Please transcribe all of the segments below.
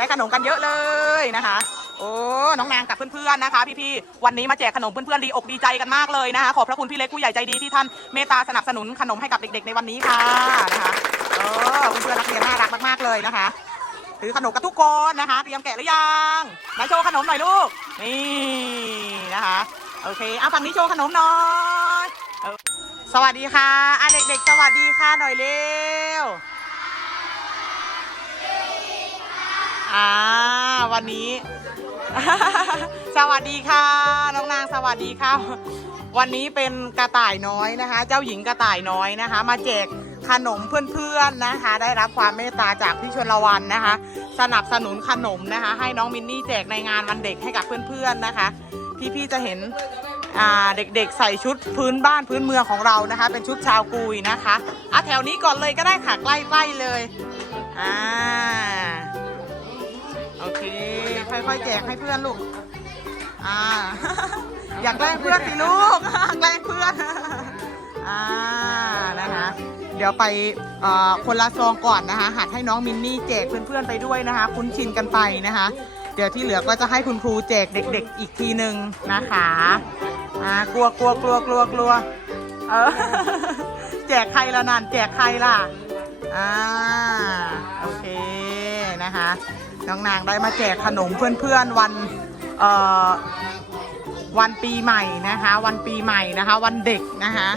ได้ขนมกันเยอะเลยนะคะ โอ้น้องนางกับเพื่อนๆนะคะ พี่ๆวันนี้มาแจกขนมเพื่อนๆดีอกดีใจกันมากเลยนะคะขอบพระคุณพี่เล็กผู้ใหญ่ใจดีที่ท่านเมตตาสนับสนุนขนมให้กับเด็ก ๆ ในวันนี้ค่ะนะคะเออเพื่อนๆนักเรียนน่ารักมากๆเลยนะคะถือขนมกับทุกคนนะคะ เตรียมแกะหรือยังมาโชว์ขนมหน่อยลูกนี่นะคะโอเคเอาฝั่งนี้โชว์ขนมหน่อยสวัสดีค่ะอะเด็กๆ สวัสดีค่ะหน่อยเร็ว อ่าวันนี้ สวัสดีค่ะน้องนางสวัสดีค่ะ วันนี้เป็นกระต่ายน้อยนะคะ เจ้าหญิงกระต่ายน้อยนะคะ มาแจกขนมเพื่อนๆนะคะ ได้รับความเมตตาจากพี่ชนละวันนะคะ สนับสนุนขนมนะคะ ให้น้องมินนี่แจกในงานวันเด็กให้กับเพื่อนๆนะคะ พี่ๆจะเห็นเด็กๆ ใส่ชุดพื้นบ้านพื้นเมืองของเรานะคะ เป็นชุดชาวกุยนะคะอะแถวนี้ก่อนเลยก็ได้ค่ะใกล้ๆเลยอ่า ค่อยแจกให้เพื่อนลูก อ่า อยากแกล้งเพื่อนสิลูก แกล้งเพื่อน อ่า นะคะ เดี๋ยวไปคนละซองก่อนนะคะ หัดให้น้องมินนี่แจกเพื่อนๆไปด้วยนะคะ คุ้นชินกันไปนะคะ เดี๋ยวที่เหลือก็จะให้คุณครูแจกเด็ก ๆ อีกทีหนึ่งนะคะ อ่า กลัวกลัวกลัวกลัวกลัว เออ แจกใครละนานแจกใครล่ะ อ่า โอเค นะคะ น้องนางได้มาแจกขนมเพื่อนๆวันเอ่อวันปีใหม่นะคะ วันปีใหม่นะคะ วันเด็กนะคะ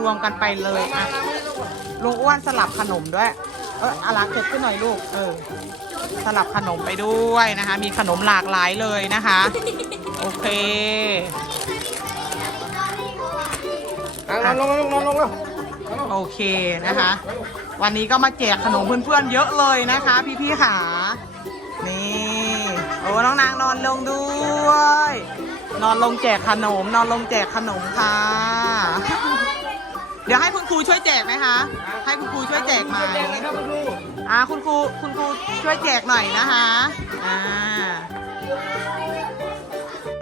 รวมๆกันไปเลยอะลุงอ้วนสลับขนมด้วย เอออารักเก็บขึ้นหน่อยลูก เออ สลับขนมไปด้วยนะคะ มีขนมหลากหลายเลยนะคะ โอเคนอนลงนอนลงแล้วโอเคนะคะ วันนี้ก็มาแจกขนมเพื่อนๆเยอะเลยนะคะ พี่ๆขานี่โอ้น้องนางนอนลงด้วย นอนลงแจกขนม นอนลงแจกขนมค่ะ เดี๋ยวให้คุณครูช่วยแจกไหมคะ ให้คุณครูช่วยแจกไหมแจกเลยครับคุณครูอ่าคุณครูคุณครูช่วยแจกหน่อยนะคะอ่า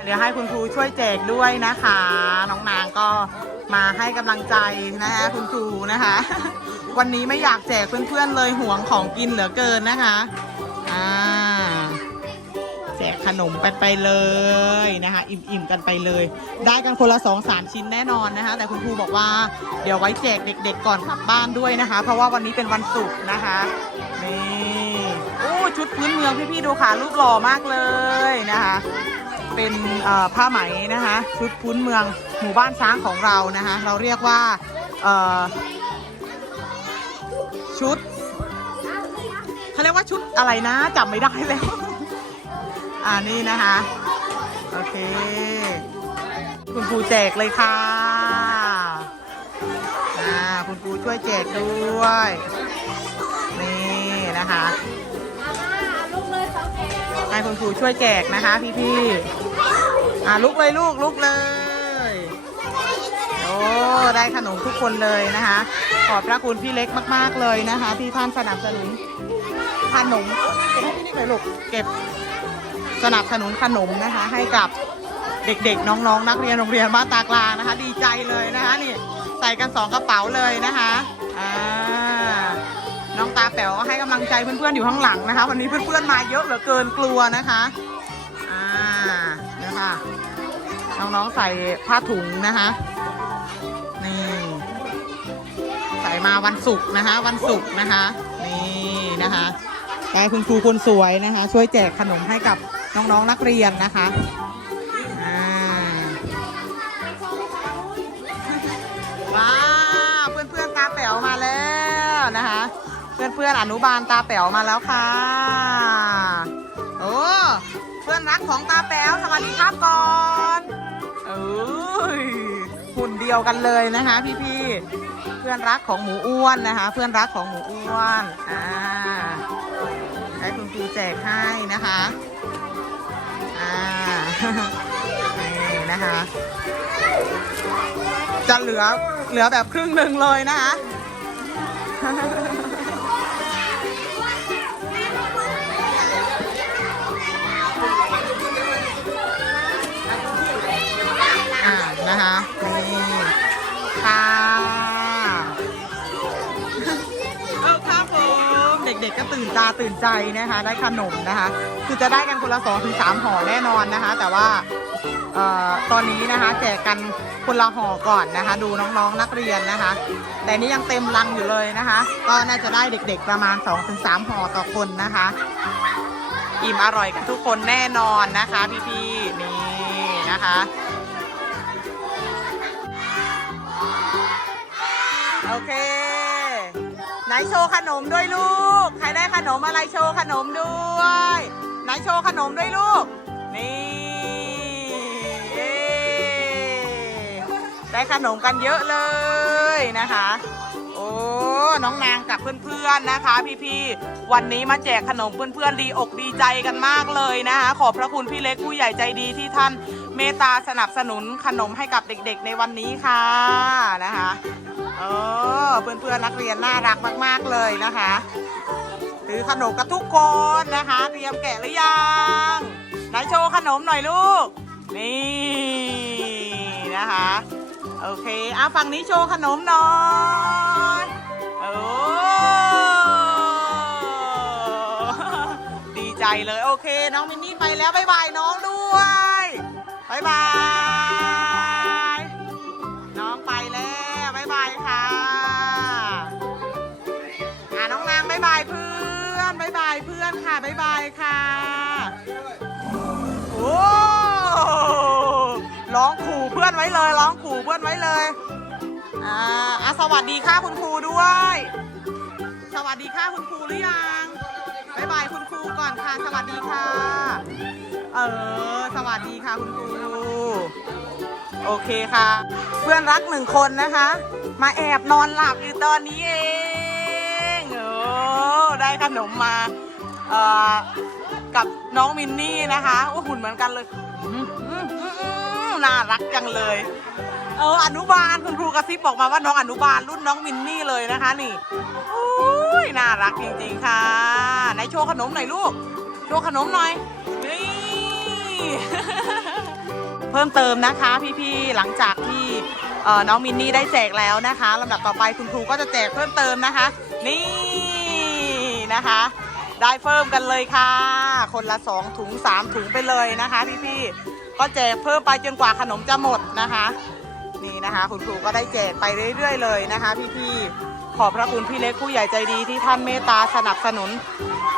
เดี๋ยวให้คุณครูช่วยแจกด้วยนะคะ น้องนางก็มาให้กำลังใจนะคะคุณครูนะคะ วันนี้ไม่อยากแจกเพื่อนๆเลยห่วงของกินเหลือเกินนะคะอ่าแจกขนมไปไปเลยนะคะ อิ่มๆกันไปเลย ได้กันคนละสองสามชิ้นแน่นอนนะคะ แต่คุณครูบอกว่าเดี๋ยวไว้แจกเด็ก ๆ ก่อนกลับบ้านด้วยนะคะ เพราะว่าวันนี้เป็นวันศุกร์นะคะนี่โอ้ชุดพื้นเมืองพี่ๆดูค่ะรูปหล่อมากเลยนะคะ เป็นผ้าไหมนะคะ ชุดพื้นเมืองหมู่บ้านช้างของเรานะคะ เราเรียกว่า ชุดเขาเรียกว่าชุดอะไรนะจำไม่ได้แล้ว อ่านี่นะคะ โอเค คุณครูแจกเลยค่ะอ่าคุณครูช่วยแจกด้วย นี่นะคะให้คุณครูช่วยแจกนะคะ พี่ๆอ่าลุกเลยลูกลุกเลย โอ้ ได้ขนมทุกคนเลยนะคะ ขอบพระคุณพี่เล็กมาก ๆ เลยนะคะ ที่ท่านสนับสนุนขนมเก็บให้พี่นิดหน่อยลูกเก็บสนับสนุนขนมนะคะ ให้กับเด็กๆ น้องๆ นักเรียนโรงเรียนบ้านตากลางนะคะ ดีใจเลยนะคะนี่ใส่กันสองกระเป๋าเลยนะคะอ่าน้องตาแป๋วก็ให้กำลังใจเพื่อนๆอยู่ข้างหลังนะคะ วันนี้เพื่อนๆมาเยอะเหลือเกินกลัวนะคะอ่าเนี่ยค่ะน้องๆใส่ผ้าถุงนะคะ มาวันศุกร์นะคะ วันศุกร์นะคะ นี่นะคะได้คุณครูคนสวยนะคะ ช่วยแจกขนมให้กับน้องๆนักเรียนนะคะอ่าว้าวเพื่อนๆตาแป๋วมาแล้วนะคะ เพื่อนๆอนุบาลตาแป๋วมาแล้วค่ะโอ้เพื่อนรักของตาแป๋วสวัสดีครับก่อนเอ้ยหุ่นเดียวกันเลยนะคะ พี่ๆ พื่อนรักของหมูอ้วนนะคะ เพื่อนรักของหมูอ้วนอ่าให้คุณครูแจกให้นะคะอ่านี่นะคะ จะเหลือเหลือแบบครึ่งหนึ่งเลยนะคะ ก็ตื่นตาตื่นใจนะคะ ได้ขนมนะคะ คือจะได้กันคนละสองถึงสามห่อแน่นอนนะคะ แต่ว่าออตอนนี้นะคะ แจกกันคนละห่อก่อนนะคะ ดูน้องๆนักเรียนนะคะ แต่นี่ยังเต็มรังอยู่เลยนะคะ ก็น่าจะได้เด็กๆประมาณ 2-3ห่อต่อคนนะคะ อิ่มอร่อยกันทุกคนแน่นอนนะคะ พี่ๆนี่นะคะโอเค นโชว์ขนมด้วยลูก ใครได้ขนมอะไรโชว์ขนมด้วยไหนโชว์ขนมด้วยลูก นี่เย้ได้ขนมกันเยอะเลยนะคะ โอ้น้องนางกับเพื่อนๆนะคะ พี่ๆวันนี้มาแจกขนมเพื่อนๆดีอกดีใจกันมากเลยนะคะ ขอบพระคุณพี่เล็กผู้ใหญ่ใจดีที่ท่านเมตตาสนับสนุนขนมให้กับเด็กๆในวันนี้ค่ะนะคะ เออเพื่อนๆนักเรียนน่ารักมาก ๆเลยนะคะถือขนมกันทุกคนนะคะ เตรียมแกะหรือยังไหนโชว์ขนมหน่อยลูก นี่นะคะโอเคเอาฝั่งนี้โชว์ขนมหน่อยโอ้ดีใจเลยโอเค น้องมินนี่ไปแล้วบ๊ายบายน้องด้วยบ๊ายบาย ว้เลยร้องขู่เพื่อนไว้เลยอ่าอะสวัสดีค่ะคุณครูด้วย สวัสดีค่ะคุณครูหรือยังบายบายคุณครูก่อนค่ะสวัสดีค่ะ เออสวัสดีค่ะคุณครูโอเคค่ะ เพื่อนรักหนึ่งคนนะคะ มาแอบนอนหลับอยู่ตอนนี้เองโอ้ได้ขนมมาเอ่อกับน้องมินนี่นะคะโอ้หุ่นเหมือนกันเลย น่ารักจังเลย เอออนุบาลคุณครูกระซิบบอกมาว่าน้องอนุบาลรุ่นน้องมินนี่เลยนะคะนี่อุ้ยน่ารักจริงๆค่ะไหนโชว์ขนมหน่อยลูกโชว์ขนมหน่อยนี่เพิ่มเติมนะคะพี่ๆหลังจากที่เอ่อน้องมินนี่ได้แจกแล้วนะคะลำดับต่อไปคุณครูก็จะแจกเพิ่มเติมนะคะ นี่นะคะ ได้เพิ่มกันเลยค่ะ คนละสองถุงสามถุงไปเลยนะคะพี่ๆ ก็แจกเพิ่มไปจนกว่าขนมจะหมดนะคะ นี่นะคะ คุณครูก็ได้แจกไปเรื่อย ๆ เลยนะคะ พี่ๆขอบพระคุณพี่เล็กผู้ใหญ่ใจดีที่ท่านเมตตาสนับสนุน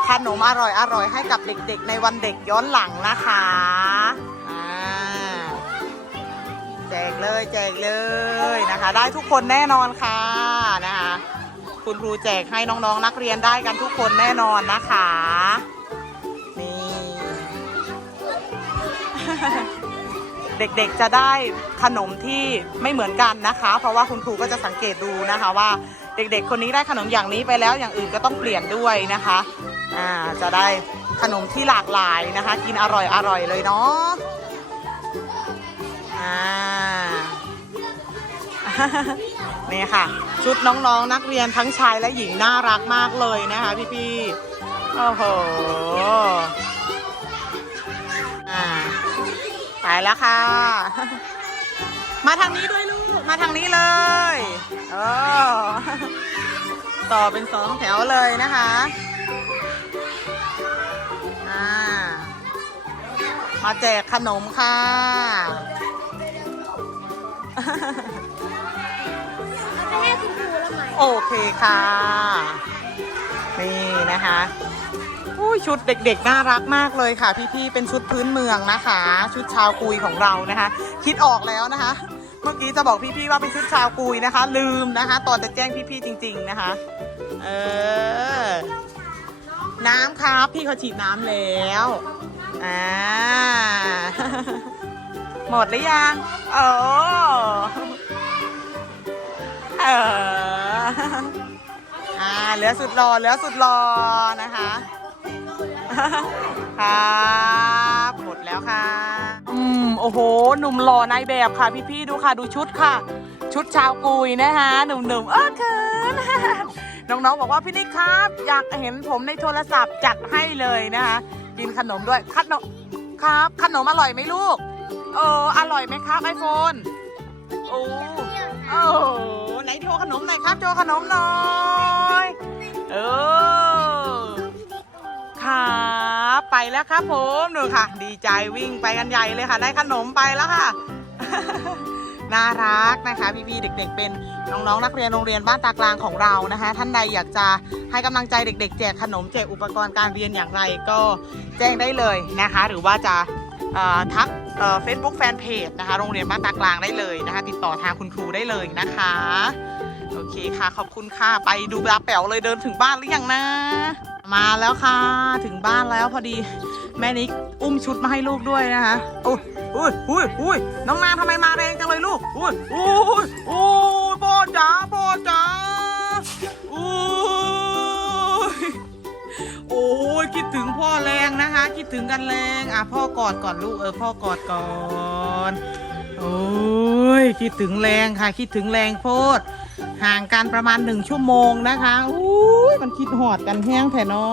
ขนมอร่อยๆให้กับเด็กๆ ในวันเด็กย้อนหลังนะคะแจกเลยแจกเลยนะคะ ได้ทุกคนแน่นอนค่ะนะคะ คุณครูแจกให้น้องๆนักเรียนได้กันทุกคนแน่นอนนะคะ เด็กๆจะได้ขนมที่ไม่เหมือนกันนะคะ เพราะว่าคุณครูก็จะสังเกตดูนะคะว่าเด็กๆ คนนี้ได้ขนมอย่างนี้ไปแล้วอย่างอื่นก็ต้องเปลี่ยนด้วยนะคะอ่าจะได้ขนมที่หลากหลายนะคะ กินอร่อยอร่อยเลยเนาะอ่านี่ค่ะ ชุดน้องๆนักเรียนทั้งชายและหญิงน่ารักมากเลยนะคะพี่ๆโอ้โห ไปแล้วค่ะ มาทางนี้ด้วยลูก มาทางนี้เลยเออต่อเป็นสองแถวเลยนะคะอ่ามาแจกขนมค่ะไปให้คุณครูแล้วไหมโอเคค่ะ นี่นะคะอุ้ ยชุดเด็กๆ น่ารักมากเลยค่ะ พี่ๆ เป็นชุดพื้นเมืองนะคะ ชุดชาวกุยของเรานะคะ คิดออกแล้วนะคะ เมื่อกี้จะบอกพี่ๆ ว่าเป็นชุดชาวกุยนะคะ ลืมนะคะ ตอนจะแจ้งพี่ๆ จริง ๆ นะคะ เออ น้ำครับ พี่เขาฉีดน้ำแล้ว อ่า หมดหรือยัง โอ้เอออ่าเหลือสุดรอเหลือสุดรอนะคะ ครับหมดแล้วค่ะ อืมโอ้โห หนุ่มหล่อในแบบค่ะ พี่ๆดูค่ะดูชุดค่ะ ชุดชาวกุยนะคะหนุ่มๆเออเขินน้องๆบอกว่าพี่นิกครับ อยากเห็นผมในโทรศัพท์จัดให้เลยนะคะกินขนมด้วยขนมครับขนมอร่อยไหมลูก เอออร่อยไหมครับไอโฟนโอ้โอ้ไหนโชว์ขนมหน่อยครับโชว์ขนมหน่อย เออ ครับไปแล้วครับผมดูค่ะ ดีใจวิ่งไปกันใหญ่เลยค่ะได้ขนมไปแล้วค่ะ น่ารักนะคะพี่ๆเด็ก ๆ เป็นน้องๆนักเรียนโรงเรียนบ้านตากลางของเรานะคะ ท่านใดอยากจะให้กำลังใจเด็ก ๆ แจกขนมแจกอุปกรณ์การเรียนอย่างไรก็แจ้งได้เลยนะคะ หรือว่าจะเอ่อทักเฟซบุ๊กแฟนเพจนะคะ โรงเรียนบ้านตากลางได้เลยนะคะ ติดต่อทางคุณครูได้เลยนะคะ โอเคค่ะ ขอบคุณค่ะ ไปดูปลาแป๋วเลยเดินถึงบ้านหรือยังนะ มาแล้วค่ะ ถึงบ้านแล้วพอดี แม่นิกอุ้มชุดมาให้ลูกด้วยนะคะโอ้ยอุ้ยอุ้ยอุ้ยน้องนางทำไมมาแรงจังเลยลูกอุ้ยอุ้ยอุ้ยพ่อจ๋าพ่อจ๋าอุ้ยโอ้ยคิดถึงพ่อแรงนะคะ คิดถึงกันแรงอะพ่อกอดก่อนลูกเออพ่อกอดก่อนโอ้ยคิดถึงแรงค่ะ คิดถึงแรงโพด ห่างกันประมาณหนึ่งชั่วโมงนะคะอุ้ยมันคิดหอดกันแห้งแท้เนา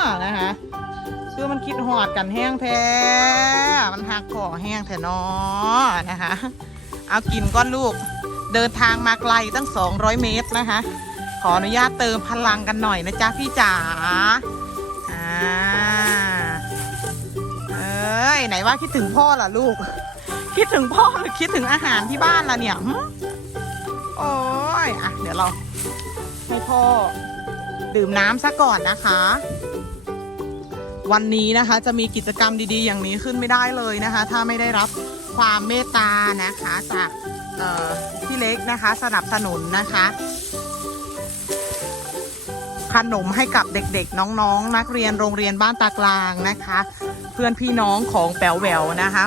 ะนะคะคือมันคิดหอดกันแห้งแท้ มันหักคอแห้งแท้เนาะนะคะ เอากินก้อนลูก เดินทางมาไกลตั้ง 200 เมตรนะคะ ขออนุญาตเติมพลังกันหน่อยนะจ๊ะพี่จ๋าอ่าเอ้ยไหนว่าคิดถึงพ่อล่ะลูก คิดถึงพ่อหรือคิดถึงอาหารที่บ้านล่ะเนี่ย โอ้ยอะ เดี๋ยวเราให้พ่อดื่มน้ำซะก่อนนะคะ วันนี้นะคะจะมีกิจกรรมดีๆ อย่างนี้ขึ้นไม่ได้เลยนะคะ ถ้าไม่ได้รับความเมตตานะคะจากพี่เล็กนะคะ สนับสนุนนะคะขนมให้กับเด็กๆ น้องๆนักเรียนโรงเรียนบ้านตากลางนะคะ เพื่อนพี่น้องของแป๋วแหววนะคะ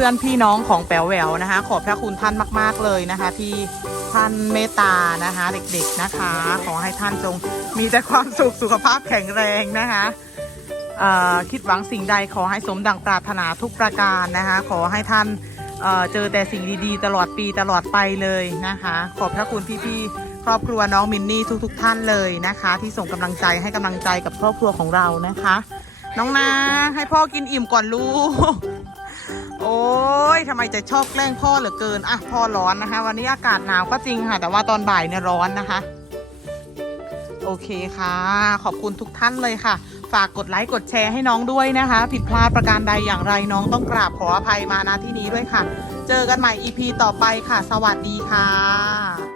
พื่อนพี่น้องของแป๋วแหววนะคะ ขอบพระคุณท่านมาก ๆเลยนะคะ ที่ท่านเมตตานะคะ เด็กๆนะคะ ขอให้ท่านจงมีแต่ความสุขสุขภาพแข็งแรงนะคะคิดหวังสิ่งใดขอให้สมดังปรารถนาทุกประการนะคะ ขอให้ท่านเเจอแต่สิ่งดีๆ ตลอดปีตลอดไปเลยนะคะ ขอบพระคุณพี่ๆครอบครัวน้องมินนี่ทุก ๆ ท่านเลยนะคะ ที่ส่งกำลังใจให้กำลังใจกับครอบครัวของเรานะคะ น้องนาให้พ่อกินอิ่มก่อนลูก โอ้ยทำไมจะชอบแกล้งพ่อเหลือเกิน อะ พ่อร้อนนะคะ วันนี้อากาศหนาวก็จริงค่ะ แต่ว่าตอนบ่ายเนี่ยร้อนนะคะ โอเคค่ะ ขอบคุณทุกท่านเลยค่ะ ฝากกดไลค์กดแชร์ให้น้องด้วยนะคะ ผิดพลาดประการใดอย่างไรน้องต้องกราบขออภัยมาณที่นี้ด้วยค่ะ เจอกันใหม่ EP ต่อไปค่ะ สวัสดีค่ะ